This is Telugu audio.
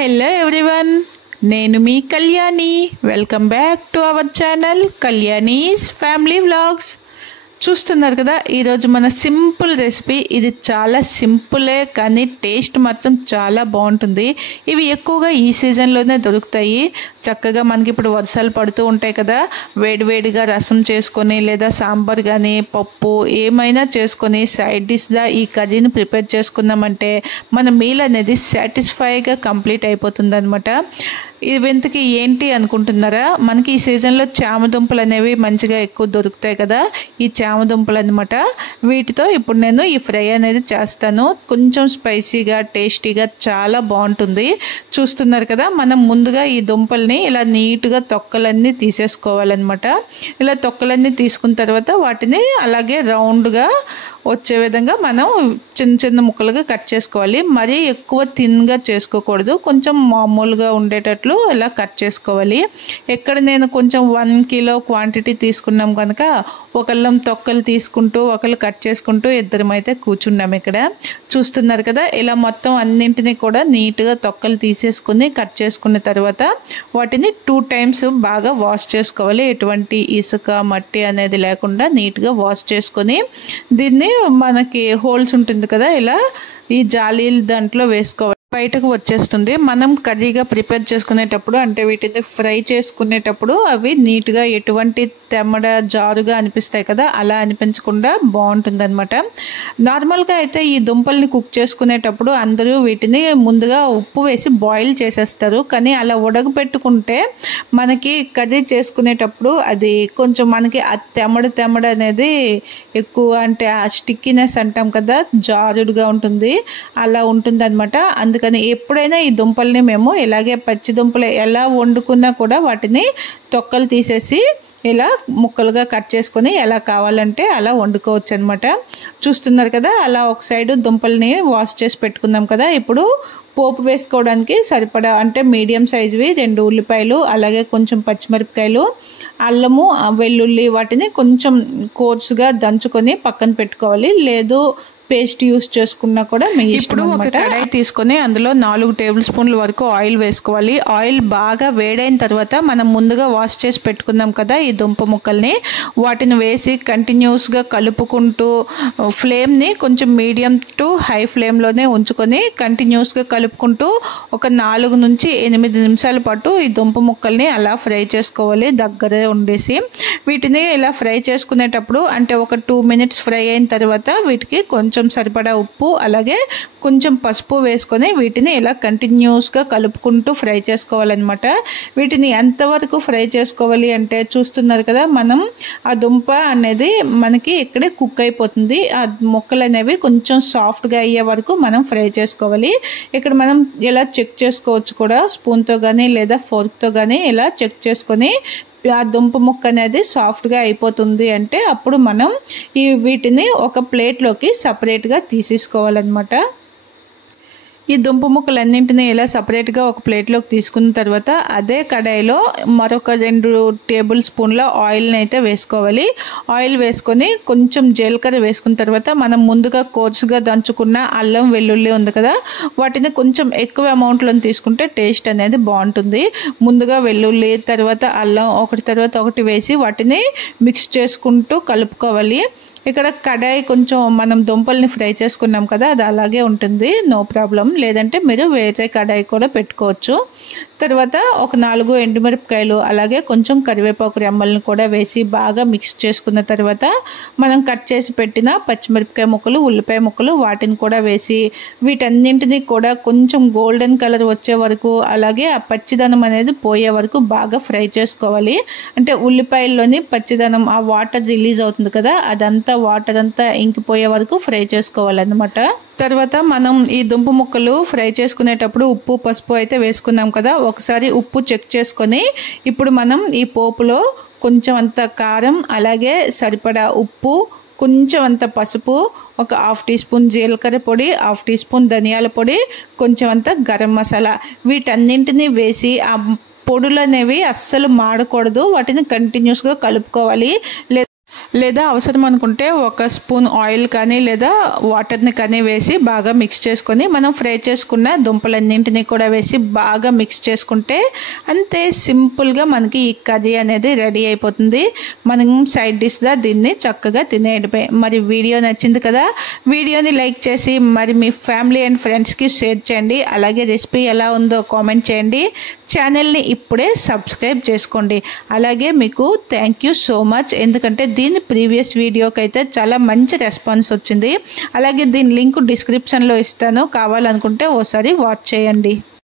హలో ఎవ్రీవన్, నేను మీ Kalyani. Welcome back to our channel Kalyani's family vlogs. చూస్తున్నారు కదా, ఈరోజు మన సింపుల్ రెసిపీ. ఇది చాలా సింపులే కానీ టేస్ట్ మాత్రం చాలా బాగుంటుంది. ఇవి ఎక్కువగా ఈ సీజన్లోనే దొరుకుతాయి. చక్కగా మనకి ఇప్పుడు వర్షాలు పడుతూ ఉంటాయి కదా, వేడివేడిగా రసం చేసుకొని లేదా సాంబార్ కానీ పప్పు ఏమైనా చేసుకొని సైడ్ డిష్గా ఈ కర్రీని ప్రిపేర్ చేసుకున్నామంటే మన మీల్ అనేది సాటిస్ఫైగా కంప్లీట్ అయిపోతుంది అనమాట. ఇవెంతకి ఏంటి అనుకుంటున్నారా? మనకి ఈ సీజన్లో చామదుంపలు అనేవి మంచిగా ఎక్కువ దొరుకుతాయి కదా, ఈ చామదుంపలు అనమాట. వీటితో ఇప్పుడు నేను ఈ ఫ్రై అనేది చేస్తాను. కొంచెం స్పైసీగా టేస్టీగా చాలా బాగుంటుంది. చూస్తున్నారు కదా, మనం ముందుగా ఈ దుంపల్ని ఇలా నీట్గా తొక్కలన్నీ తీసేసుకోవాలన్నమాట. ఇలా తొక్కలన్నీ తీసుకున్న తర్వాత వాటిని అలాగే రౌండ్గా వచ్చే విధంగా మనం చిన్న చిన్న ముక్కలుగా కట్ చేసుకోవాలి. మరీ ఎక్కువ థిన్గా చేసుకోకూడదు, కొంచెం మామూలుగా ఉండేటట్లు ఇలా కట్ చేసుకోవాలి. ఎక్కడ నేను కొంచెం 1 కిలో క్వాంటిటీ తీసుకున్నాం కనుక ఒకళ్ళం తొక్కలు తీసుకుంటూ ఒకళ్ళు కట్ చేసుకుంటూ ఇద్దరం అయితే కూర్చున్నాం ఇక్కడ. చూస్తున్నారు కదా, ఇలా మొత్తం అన్నింటినీ కూడా నీట్గా తొక్కలు తీసేసుకుని కట్ చేసుకున్న తర్వాత వాటిని 2 టైమ్స్ బాగా వాష్ చేసుకోవాలి. ఎటువంటి ఇసుక మట్టి అనేది లేకుండా నీట్గా వాష్ చేసుకొని దీన్ని మనకి హోల్స్ ఉంటుంది కదా, ఇలా ఈ జాలీలు దాంట్లో వేసుకోవాలి. బయటకు వచ్చేస్తుంది. మనం కర్రీగా ప్రిపేర్ చేసుకునేటప్పుడు అంటే వీటిని ఫ్రై చేసుకునేటప్పుడు అవి నీట్గా ఎటువంటి తెమ్మడ జారుగా అనిపిస్తాయి కదా, అలా అనిపించకుండా బాగుంటుంది అనమాట. నార్మల్గా అయితే ఈ దుంపల్ని కుక్ చేసుకునేటప్పుడు అందరూ వీటిని ముందుగా ఉప్పు వేసి బాయిల్ చేసేస్తారు. కానీ అలా ఉడకబెట్టుకుంటే మనకి కర్రీ చేసుకునేటప్పుడు అది కొంచెం మనకి ఆ తెమ్మడ అనేది ఎక్కువ, అంటే ఆ స్టిక్కీనెస్ అంటాం కదా, జారుడుగా ఉంటుంది, అలా ఉంటుంది అనమాట. అందుకని ఎప్పుడైనా ఈ దుంపల్ని మేము ఇలాగే పచ్చి దుంపలు ఎలా వండుకున్నా కూడా వాటిని తొక్కలు తీసేసి ఇలా ముక్కలుగా కట్ చేసుకొని ఎలా కావాలంటే అలా వండుకోవచ్చు అనమాట. చూస్తున్నారు కదా, అలా ఒక సైడు దుంపల్ని వాష్ చేసి పెట్టుకుందాం కదా. ఇప్పుడు పోపు వేసుకోవడానికి సరిపడా అంటే మీడియం సైజువి 2 ఉల్లిపాయలు, అలాగే కొంచెం పచ్చిమిరపకాయలు, అల్లము, వెల్లుల్లి వాటిని కొంచెం కోర్సుగా దంచుకొని పక్కన పెట్టుకోవాలి. లేదు పేస్ట్ యూస్ చేసుకున్నా కూడా ఇప్పుడు ఒక కడాయి తీసుకొని అందులో 4 టేబుల్ స్పూన్ల వరకు ఆయిల్ వేసుకోవాలి. ఆయిల్ బాగా వేడైన తర్వాత మనం ముందుగా వాష్ చేసి పెట్టుకుందాం కదా ఈ దుంప ముక్కల్ని, వాటిని వేసి కంటిన్యూస్గా కలుపుకుంటూ ఫ్లేమ్ని కొంచెం మీడియం టు హై ఫ్లేమ్లోనే ఉంచుకొని కంటిన్యూస్గా కలుపుకుంటూ ఒక 4 నుంచి 8 నిమిషాల పాటు ఈ దుంప ముక్కల్ని అలా ఫ్రై చేసుకోవాలి దగ్గరే ఉండేసి. వీటిని ఇలా ఫ్రై చేసుకునేటప్పుడు అంటే ఒక 2 మినిట్స్ ఫ్రై అయిన తర్వాత వీటికి కొంచెం సరిపడా ఉప్పు అలాగే కొంచెం పసుపు వేసుకొని వీటిని ఇలా కంటిన్యూస్గా కలుపుకుంటూ ఫ్రై చేసుకోవాలన్నమాట. వీటిని ఎంతవరకు ఫ్రై చేసుకోవాలి అంటే చూస్తున్నారు కదా, మనం ఆ దుంప అనేది మనకి ఇక్కడే కుక్ అయిపోతుంది. ఆ ముక్కలు అనేవి కొంచెం సాఫ్ట్గా అయ్యే వరకు మనం ఫ్రై చేసుకోవాలి. ఇక్కడ మనం ఇలా చెక్ చేసుకోవచ్చు కూడా, స్పూన్తో కానీ లేదా ఫోర్క్తో కానీ ఇలా చెక్ చేసుకొని ఆ దుంప ముక్క అనేది సాఫ్ట్గా అయిపోతుంది అంటే అప్పుడు మనం వీటిని ఒక ప్లేట్లోకి సపరేట్గా తీసేసుకోవాలన్నమాట. ఈ దుంప ముక్కలన్నింటినీ ఇలా సపరేట్గా ఒక ప్లేట్లోకి తీసుకున్న తర్వాత అదే కడాయిలో మరొక 2 టేబుల్ స్పూన్ల ఆయిల్ని అయితే వేసుకోవాలి. ఆయిల్ వేసుకొని కొంచెం జీలకర్ర వేసుకున్న తర్వాత మనం ముందుగా కోర్సుగా దంచుకున్న అల్లం వెల్లుల్లి ఉంది కదా, వాటిని కొంచెం ఎక్కువ అమౌంట్లో తీసుకుంటే టేస్ట్ అనేది బాగుంటుంది. ముందుగా వెల్లుల్లి తర్వాత అల్లం ఒకటి తర్వాత ఒకటి వేసి వాటిని మిక్స్ చేసుకుంటూ కలుపుకోవాలి. ఇక్కడ కడాయి కొంచెం మనం దుంపల్ని ఫ్రై చేసుకున్నాం కదా, అది అలాగే ఉంటుంది, నో ప్రాబ్లం. లేదంటే మీరు వేరే కడాయి కూడా పెట్టుకోవచ్చు. తర్వాత ఒక 4 ఎండుమిరపకాయలు అలాగే కొంచెం కరివేపాకు రెమ్మలను కూడా వేసి బాగా మిక్స్ చేసుకున్న తర్వాత మనం కట్ చేసి పెట్టిన పచ్చిమిరపకాయ ముక్కలు, ఉల్లిపాయ ముక్కలు వాటిని కూడా వేసి వీటన్నింటినీ కూడా కొంచెం గోల్డెన్ కలర్ వచ్చే వరకు అలాగే ఆ పచ్చిదనం అనేది పోయే వరకు బాగా ఫ్రై చేసుకోవాలి. అంటే ఉల్లిపాయల్లోని పచ్చిదనం ఆ వాటర్ రిలీజ్ అవుతుంది కదా, అదంతా వాటర్ అంతా ఇంకిపోయే వరకు ఫ్రై చేసుకోవాలన్నమాట. తర్వాత మనం ఈ దుంప ముక్కలు ఫ్రై చేసుకునేటప్పుడు ఉప్పు పసుపు అయితే వేసుకున్నాం కదా, ఒకసారి ఉప్పు చెక్ చేసుకొని ఇప్పుడు మనం ఈ పోపులో కొంచెం అంత కారం అలాగే సరిపడా ఉప్పు, కొంచెం అంత పసుపు, ఒక 1/2 టీ స్పూన్ జీలకర్ర పొడి, 1/2 టీ స్పూన్ ధనియాల పొడి, కొంచెం అంత గరం మసాలా వీటన్నింటినీ వేసి ఆ పొడులు అనేవి అస్సలు మాడకూడదు, వాటిని కంటిన్యూస్గా కలుపుకోవాలి. లేదా అవసరం అనుకుంటే ఒక స్పూన్ ఆయిల్ కానీ లేదా వాటర్ని కానీ వేసి బాగా మిక్స్ చేసుకొని మనం ఫ్రై చేసుకున్న దుంపలన్నింటినీ కూడా వేసి బాగా మిక్స్ చేసుకుంటే అంతే సింపుల్గా మనకి ఈ కర్రీ అనేది రెడీ అయిపోతుంది. మనం సైడ్ డిష్గా దీన్ని చక్కగా తినేయడమే. మరి వీడియో నచ్చింది కదా, వీడియోని లైక్ చేసి మరి మీ ఫ్యామిలీ అండ్ ఫ్రెండ్స్కి షేర్ చేయండి. అలాగే రెసిపీ ఎలా ఉందో కామెంట్ చేయండి. ఛానల్ని ఇప్పుడే సబ్స్క్రైబ్ చేసుకోండి. అలాగే మీకు థ్యాంక్ యూ సో మచ్, ఎందుకంటే దీని ప్రీవియస్ వీడియోకి అయితే చాలా మంచి రెస్పాన్స్ వచ్చింది. అలాగే దీని లింక్ డిస్క్రిప్షన్లో ఇస్తాను, కావాలనుకుంటే ఓసారి వాచ్ చేయండి.